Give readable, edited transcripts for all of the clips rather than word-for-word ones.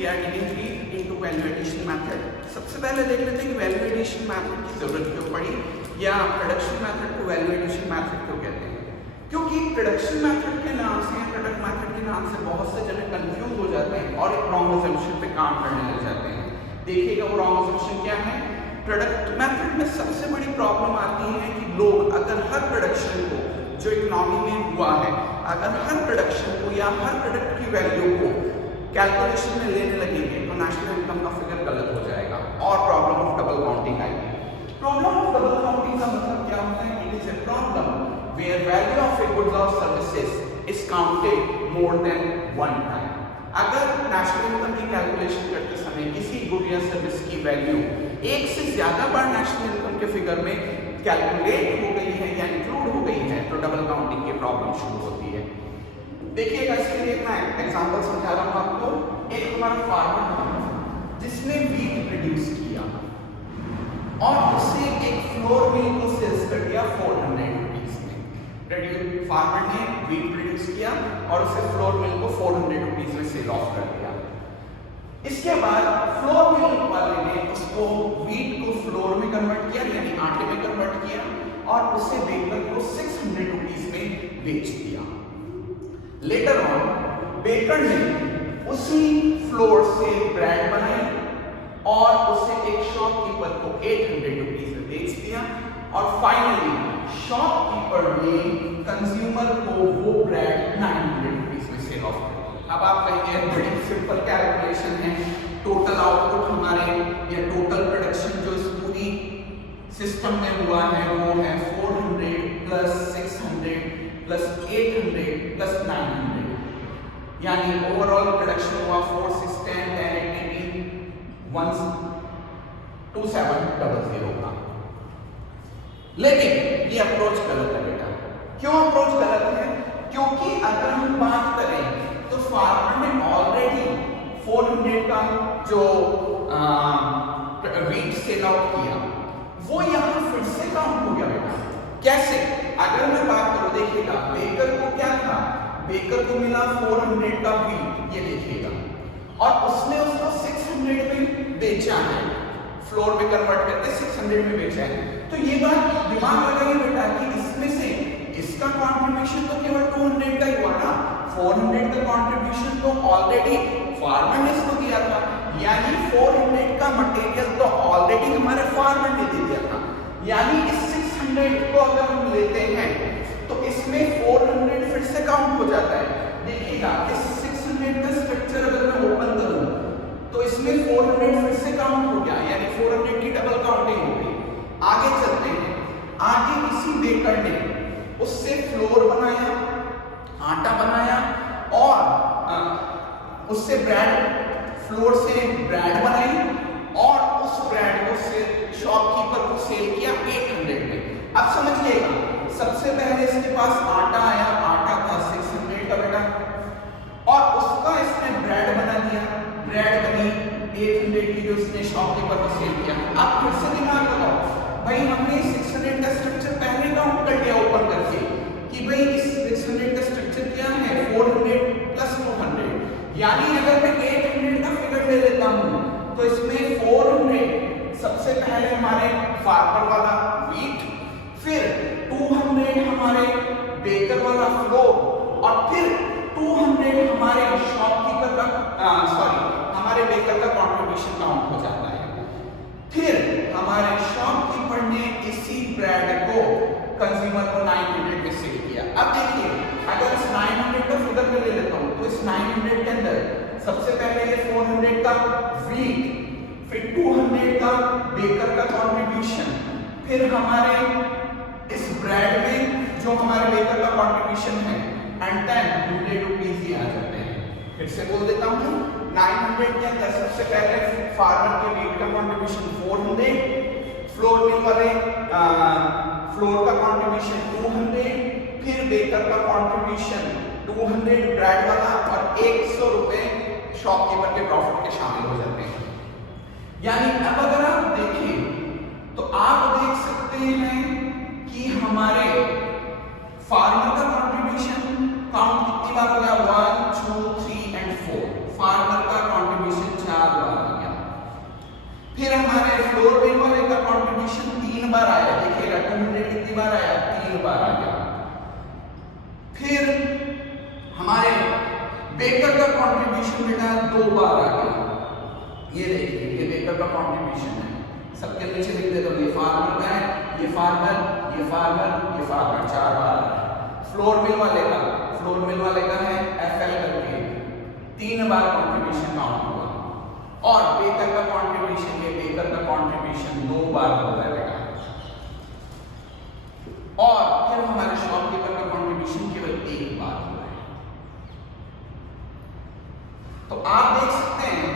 Into value addition method. सबसे पहले देख लेते हैं कि वैल्यू एडिशन मेथड की जरूरत क्यों पड़ी या प्रोडक्शन मेथड को वैल्यू एडिशन मेथड क्यों कहते हैं। क्योंकि प्रोडक्शन मेथड के नाम से प्रोडक्ट मेथड के नाम से बहुत से जने कंफ्यूज हो जाते हैं और एक रॉन्ग अजम्पशन पे काम करने लग जाते हैं। देखिएगा वो रॉन्ग अजम्पशन क्या है। प्रोडक्ट मेथड में सबसे बड़ी प्रॉब्लम आती है कि लोग अगर हर प्रोडक्शन को जो इकोनॉमी में हुआ है, अगर हर प्रोडक्शन को या हर प्रोडक्ट की वैल्यू को कैलकुलेशन में लेने लगेंगे तो नेशनल इनकम का फिगर गलत हो जाएगा और प्रॉब्लम ऑफ डबल काउंटिंग आएगी। प्रॉब्लम ऑफ डबल काउंटिंग का मतलब क्या होता है? It is a problem where value of a goods और services is counted more than one time. अगर नेशनल इनकम की कैलकुलेशन करते समय किसी गुड या सर्विस की वैल्यू एक से ज्यादा बार नेशनल इनकम के फिगर में कैलकुलेट हो गई है या इंक्लूड हो गई है तो डबल काउंटिंग की प्रॉब्लम शुरू होती है। देखिएगा इसके लिए मैं एग्जांपल समझा रहा हूं आपको। एक हमारा फार्मर जिसने वीट प्रोड्यूस किया और उसे एक फ्लोर मिल को सेल्स कर दिया 400 रुपीस में। फार्मर ने वीट प्रोड्यूस किया और उसे फ्लोर मिल को 400 रुपीस में सेल ऑफ कर दिया। इसके बाद फ्लोर मिल वाले ने उसको वीट को फ्लोर में कन्वर्ट किया यानी आटे में कन्वर्ट किया और उसे बेकर को 600 रुपीस में बेच दिया। लेटर ऑन बेकर ने उसी फ्लोर से ब्रेड बनाई और उसे एक शॉपकीपर को 800 रुपीस में बेच दिया और फाइनली शॉपकीपर ने कंज्यूमर को वो ब्रेड 900 रुपीस में सेल ऑफ कर दिया। अब आप कहेंगे बड़ी सिंपल कैलकुलेशन है, टोटल आउटपुट हमारे या टोटल प्रोडक्शन जो इस पूरी सिस्टम में हुआ है वो है 400 प्लस 600 प्लस 800 प्लस 900 यानी ओवरऑल प्रोडक्शन हुआ 4610 1080 2700 का। लेकिन ये अप्रोच गलत है बेटा। क्यों अप्रोच गलत है? क्योंकि अगर हम बात करें तो फार्मर ने ऑलरेडी 400 का जो वीट सेल आउट किया वो यहां फिर से काउंट हो गया बेटा। कैसे? अगर मैं बात करूं, देखिएगा बेकर को क्या था, बेकर को मिला 400 का वीट, ये देखिएगा, और उसने उसको 600 में बेचा है, फ्लोर में कन्वर्ट करके 600 में बेचा है। तो ये बात दिमाग लगाइए बेटा कि इसमें से इसका कंट्रीब्यूशन तो केवल 200 का ही हुआ ना, 400 का कंट्रीब्यूशन तो ऑलरेडी फार्मर ने इसको दिया था, यानी 400 का मटेरियल तो ऑलरेडी हमारे फार्मर ने दे दिया था। यानी इस 600 को अगर हम लेते हैं तो इसमें 400 फिर से काउंट हो जाता है। देखिएगा इस 600 का स्ट्रक्चर अगर मैं ओपन करूं तो इसमें 400 फिर से काउंट हो गया यानी 400 की डबल काउंटिंग हो गई। आगे चलते हैं, आगे किसी बेकर ने उससे फ्लोर बनाया, आटा बनाया और उससे ब्रेड, फ्लोर से ब्रेड बनाई और उस ब्रेड को शॉपकीपर को सेल किया 800 में। अब समझिएगा, सबसे पहले इसके पास आटा आया, आटा था 600 का बेटा और उसका इसने ब्रेड बना दिया, ब्रेड बनी 800 की जो इसने शॉपकीपर को सेल किया। अब फिर से दिमाग लगाओ भाई, हमने 600 का स्ट्रक्चर पहले काउंट कर लिया ओपन करके कि भाई इस 600 का स्ट्रक्चर क्या है 400 प्लस 200 यानी अगर मैं 800 का फिगर ले लेता हूं तो इसमें 400 सबसे पहले हमारे फार्मर वाला वीट, फिर 200 हमारे बेकर वाला फ्लोर और फिर 200 हमारे शॉपकीपर का हमारे बेकर का कंट्रीब्यूशन काउंट हो जाता है। फिर हमारे शॉपकीपर ने इसी ब्रेड को कंज्यूमर को 900 में सेल किया। अब देखिए अगर इस 900 का फिगर में ले लेता हूं तो इस 900 के अंदर सबसे पहले ये 400 का वीट, फिर 200 का बेकर का कंट्रीब्यूशन, फिर हमारे इस ब्रेड में जो हमारे बेकर का कंट्रीब्यूशन है एंड 100 रुपीस ही आ जाते हैं। फिर से बोल देता हूं 900 के अंदर सबसे पहले फार्मर के वीट का कंट्रीब्यूशन 400, फ्लोर मिल वाले फ्लोर का कंट्रीब्यूशन 200, फिर बेकर का कंट्रीब्यूशन 200 ब्रेड वाला और 100 रुपए शॉपकीपर के प्रॉफिट के शामिल हो जाते हैं। यानी अब अगर आप देखें तो आप देख सकते हैं कि हमारे फार्मर का कंट्रीब्यूशन काउंट कितनी बार हो गया 1 2 3 एंड 4। फार्मर का कंट्रीब्यूशन 3 बार आ गया। फिर हमारे बेकर का कंट्रीब्यूशन बेटा 2 बार आ गया। ये देखिए ये बेकर का कंट्रीब्यूशन है, सबके नीचे लिख देता हूँ। ये फार्मर का है, ये फार्मर, ये फार्मर, ये फार्मर, 4 बार आ रहा है। फ्लोर मिल वाले का है FL करके 3 बार कंट्रीब्यूशन काउंट हुआ। और बेकर का कंट्रीब्यूशन, ये बेकर का कंट्रीब्यूशन 2 बार हो जाएगा। और फिर हमारे शॉपकीपर का कंट्रीब्यूशन केवल 1 बार हुआ है। तो आप देख सकते हैं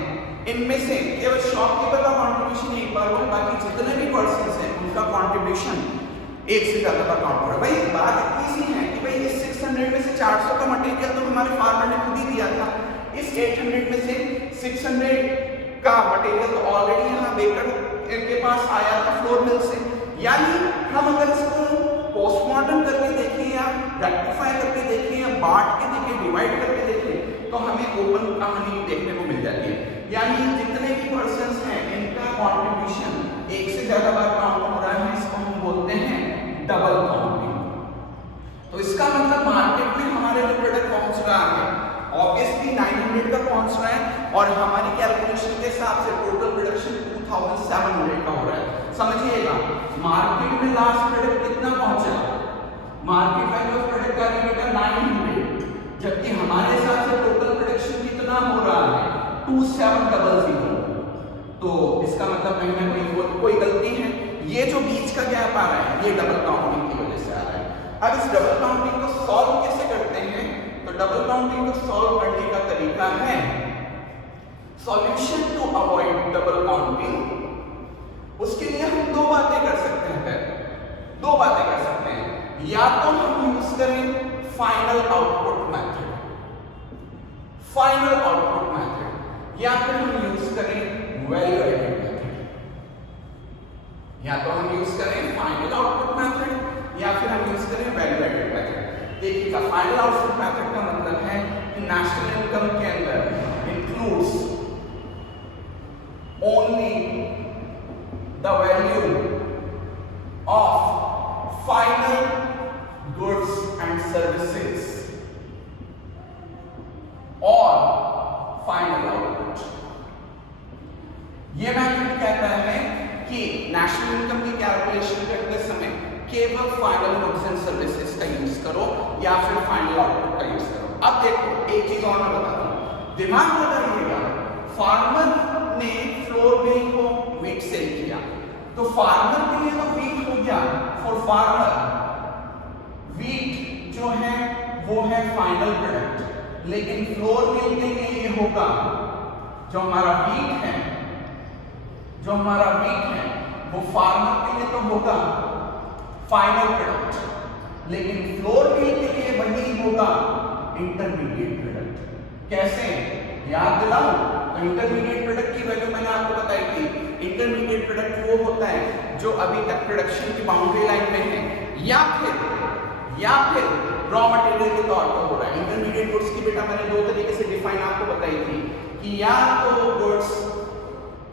इनमें से केवल शॉपकीपर का कंट्रीब्यूशन 1 बार हुआ, बाकी जितने भी पर्सन्स हैं उनका कंट्रीब्यूशन 1 से ज्यादा बार काउंट हो रहा है। भाई बात इतनी सी है कि भाई इस 600 में से 400 का मटेरियल तो हमारे फार्मर ने खुद ही दिया था, इस 800 में से 600 का मटेरियल तो ऑलरेडी यहाँ बेकर के पास आया था फ्लोर मिल से। यानी हम अगर इसको पोस्टमार्टम करके देखें या रेक्टिफाई करके देखें या बांट के देखें, डिवाइड करके देखें, तो हमें ओपन कहानी देखने को मिल जाती है। यानी जितने भी पर्सन्स हैं इनका कंट्रीब्यूशन 1 से ज्यादा बार काउंट हो रहा है, इसको हम बोलते हैं डबल काउंटिंग। तो इसका मतलब मार्केट में हमारे जो प्रोडक्ट पहुंच रहा है ऑब्वियसली 900 का पहुंच रहा है और हमारी कैलकुलेशन के हिसाब से टोटल प्रोडक्शन 2700 का हो रहा है। समझिएगा मार्केट में लास्ट प्रोडक्ट कितना पहुंचा, मार्केट वैल्यू ऑफ प्रोडक्ट का बेटा 900, जबकि हमारे हिसाब से टोटल प्रोडक्शन कितना हो रहा है 2700। तो इसका मतलब कहीं ना कोई गलती है। ये जो बीच का गैप आ रहा है ये डबल काउंटिंग की वजह से आ रहा है। अब इस डबल काउंटिंग को सॉल्व कैसे करते हैं, तो डबल काउंटिंग को सॉल्व करने का तरीका है solution to avoid double counting. उसके लिए हम 2 बातें कर सकते हैं, 2 बातें कर सकते हैं। या तो हम यूज करें final output method, final output method, या फिर हम यूज करें वैल्यू एडेड मेथड। या तो हम यूज करें फाइनल आउटपुट मेथड या फिर हम यूज करें वैल्यू एडेड मेथड। देखिएगा फाइनल आउटपुट मेथड का मतलब है कि नेशनल इनकम के अंदर includes only the value of final goods and services और फाइनल आउटपुट। यह मेथड कहता है कि नेशनल इनकम की कैलकुलेशन करते समय केवल फाइनल गुड्स एंड सर्विसेज का यूज करो या फिर फाइनल आउटपुट का यूज करो। अब देखो एक चीज और मैं बताता हूं, दिमाग में रखिएगा, फार्मर ने फ्लोर मिल को वीट सेल किया तो फार्मर के लिए तो वीट हो गया, फॉर फार्मर वीट जो है वो है फाइनल प्रोडक्ट, लेकिन फ्लोर मिल के लिए ये होगा जो हमारा वीट है, जो हमारा वीट है वो फार्मर के लिए तो होगा फाइनल प्रोडक्ट, लेकिन फ्लोर मिल के लिए वही होगा इंटरमीडिएट प्रोडक्ट। कैसे याद दिलाओ, तो इंटरमीडिएट प्रोडक्ट की वैल्यू मैंने आपको बताई थी। इंटरमीडिएट प्रोडक्ट वो होता है जो अभी तक प्रोडक्शन की बाउंड्री लाइन में है या फिर रॉ मटेरियल के तौर पर हो रहा है। इंटरमीडिएट गुड्स की बेटा मैंने 2 तरीके से डिफाइन आपको बताई थी कि या तो गुड्स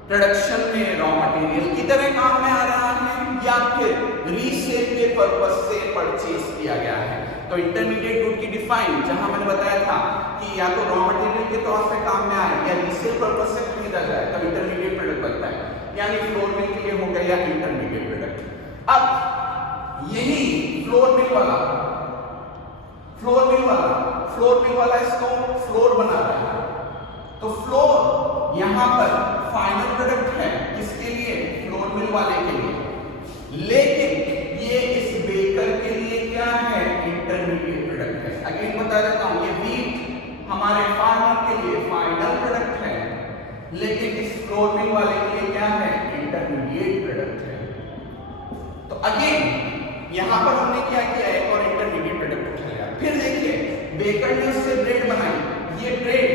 प्रोडक्शन में रॉ मटेरियल की तरह काम में आ रहा है या फिर रीसेल के पर्पस से परचेज किया गया है। तो इंटरमीडिएट गुड की डिफाइन जहां मैंने बताया था कि या तो रॉ मटेरियल के तौर पे काम में आए या रीसेल पर्पस से खरीदा जाए तब इंटरमीडिएट प्रोडक्ट बनता है, यानी फ्लोर मिल के लिए हो गया या इंटरमीडिएट प्रोडक्ट। अब यही फ्लोर मिल वाला इसको फ्लोर बना रहा है, तो फ्लोर यहां पर फाइनल प्रोडक्ट है किसके लिए, फ्लोर मिल वाले के लिए, लेकिन ये इस बेकर के लिए क्या है, इंटरमीडिएट प्रोडक्ट है। अगेन बता देता हूं, ये वीट हमारे फार्मर के लिए फाइनल प्रोडक्ट है, लेकिन इस फ्लोर मिल वाले के लिए क्या है, इंटरमीडिएट प्रोडक्ट है। तो अगेन यहां पर हमने क्या किया, एक और इंटरमीडिएट प्रोडक्ट उठाया। फिर देखिए बेकर ने उससे ब्रेड बनाई, ये ब्रेड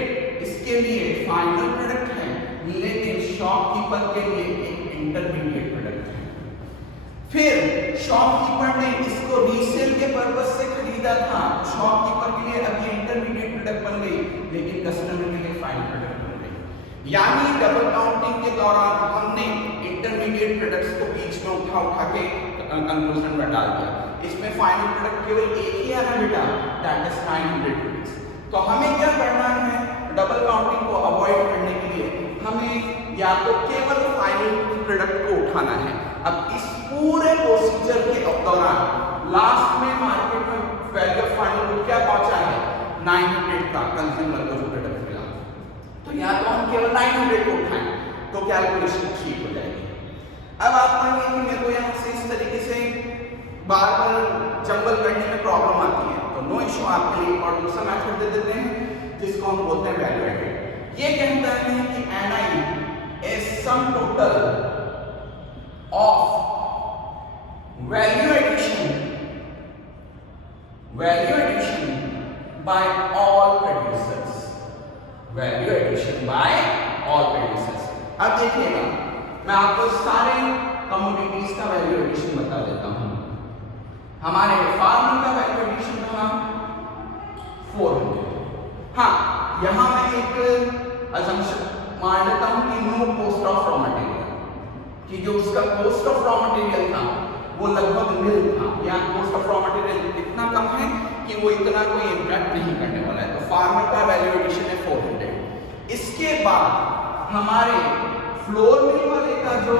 इसके लिए फाइनल प्रोडक्ट है, लेकिन शॉपकीपर के लिए एक इंटरमीडिएट प्रोडक्ट है। फिर शॉपकीपर ने इसको रीसेल के पर्पस से खरीदा था, शॉपकीपर के लिए अब ये इंटरमीडिएट प्रोडक्ट बन गई, लेकिन कस्टमर के लिए फाइनल प्रोडक्ट बन गई। यानी डबल काउंटिंग के दौरान हमने इंटरमीडिएट प्रोडक्ट्स को बीच में उठा के कंक्लूजन में डाल दिया। इसमें फाइनल प्रोडक्ट केवल एक ही आ रहा है बेटा, दैट इज 900 रुपीज। तो हमें क्या करना है, डबल काउंटिंग को अवॉइड करने के लिए हमें या तो केवल फाइनल प्रोडक्ट को उठाना है। अब इस पूरे प्रोसीजर के दौरान लास्ट में मार्केट में वैल्यू ऑफ फाइनल गुड क्या पहुंचा है, 900 का कंज्यूमर को जो प्रोडक्ट मिला। तो या तो हम केवल 900 को उठाएं तो कैलकुलेशन ठीक हो जाएगी। अब आप मानिए कि मेरे को यहाँ से इस तरीके से बार बार जंबल करने में प्रॉब्लम आती है, तो नो इशू, आपके लिए और दूसरा मेथड दे देते हैं जिसको हम बोलते हैं वैल्यू एडेड। ये कहता है कि NI is sum total of value addition by all producers, value addition by all producers. अब देखिएगा, मैं आपको सारे कमोडिटीज का वैल्यू एडिशन बता देता हूं। हमारे फार्मर का वैल्यू एडिशन था 400। हाँ, यहां मैं एक असम्पशन मान लेता हूं कि no cost of raw material, कि जो उसका कॉस्ट ऑफ रॉ मटेरियल था वो लगभग नील था, या कॉस्ट ऑफ रॉ मटेरियल इतना कम है कि वो इतना कोई इम्पैक्ट नहीं करने वाला है। तो फार्मर का वैल्यू एडिशन है 400। इसके बाद हमारे फ्लोर मिल वाले का जो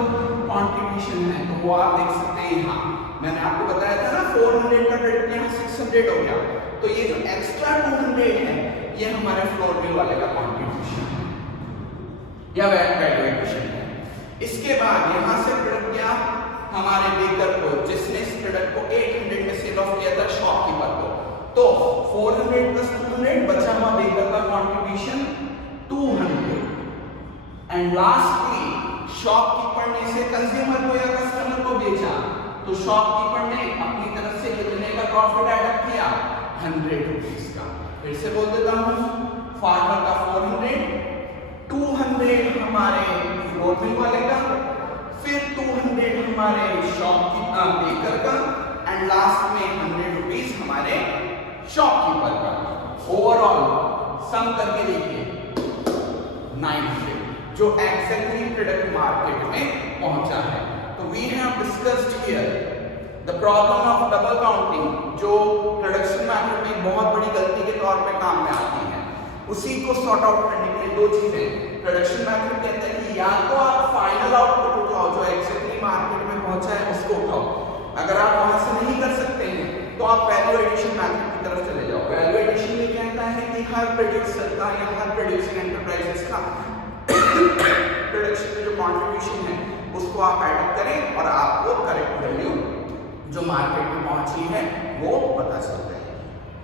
कंट्रीब्यूशन है तो वो आप देख सकते हैं, यहाँ मैंने आपको बताया था ना 400 का क्रेडिट यहाँ 600 हो गया, तो ये जो एक्स्ट्रा 200 है ये हमारे फ्लोर मिल वाले का कंट्रीब्यूशन है या वैल्यू एडिशन है। इसके बाद यहाँ से प्रोडक्ट गया हमारे बेकर को, जिसने इस प्रोडक्ट को 800 में सेल ऑफ किया था शॉपकीपर को, तो 400 प्लस 200 बचा हुआ बेकर का कंट्रीब्यूशन 200। एंड लास्टली शॉपकीपर ने इसे कंज्यूमर को या कस्टमर को बेचा, तो शॉपकीपर ने अपनी तरफ से कितने का प्रॉफिट ऐड अप किया, 100 रुपीस का। फिर से बोल देता हूं, फार्मर का 400, 200 हमारे फ्लोर मिल वाले का, फिर 200 हमारे शॉपकीपर बेकर का, एंड लास्ट में 100 रुपीस हमारे शॉपकीपर का। ओवरऑल सम करके देखिए 900, जो एग्जैक्टली प्रोडक्ट मार्केट में पहुंचा है। तो we have discussed here the problem of double counting, जो प्रोडक्शन मैथड में बहुत बड़ी गलती के तौर पे काम में आती है। उसी को सॉर्ट आउट करने के लिए दो चीजें, प्रोडक्शन मैथड कहता है कि या तो आप फाइनल आउटपुट उठाओ जो एग्जैक्टली मार्केट में पहुंचा है उसको उठाओ, अगर आप वहां से नहीं कर सकते हैं तो आप वैल्यू एडिशन मैथड की तरफ चले जाओ। वैल्यू एडिशन में कहता है कि हर प्रोड्यूसर का या हर प्रोड्यूसिंग एंटरप्राइजेस का प्रोडक्शन में जो कंट्रीब्यूशन है उसको आप ऐड करें और आपको करेक्ट वैल्यू जो मार्केट में पहुंची है वो पता चल जाएगी।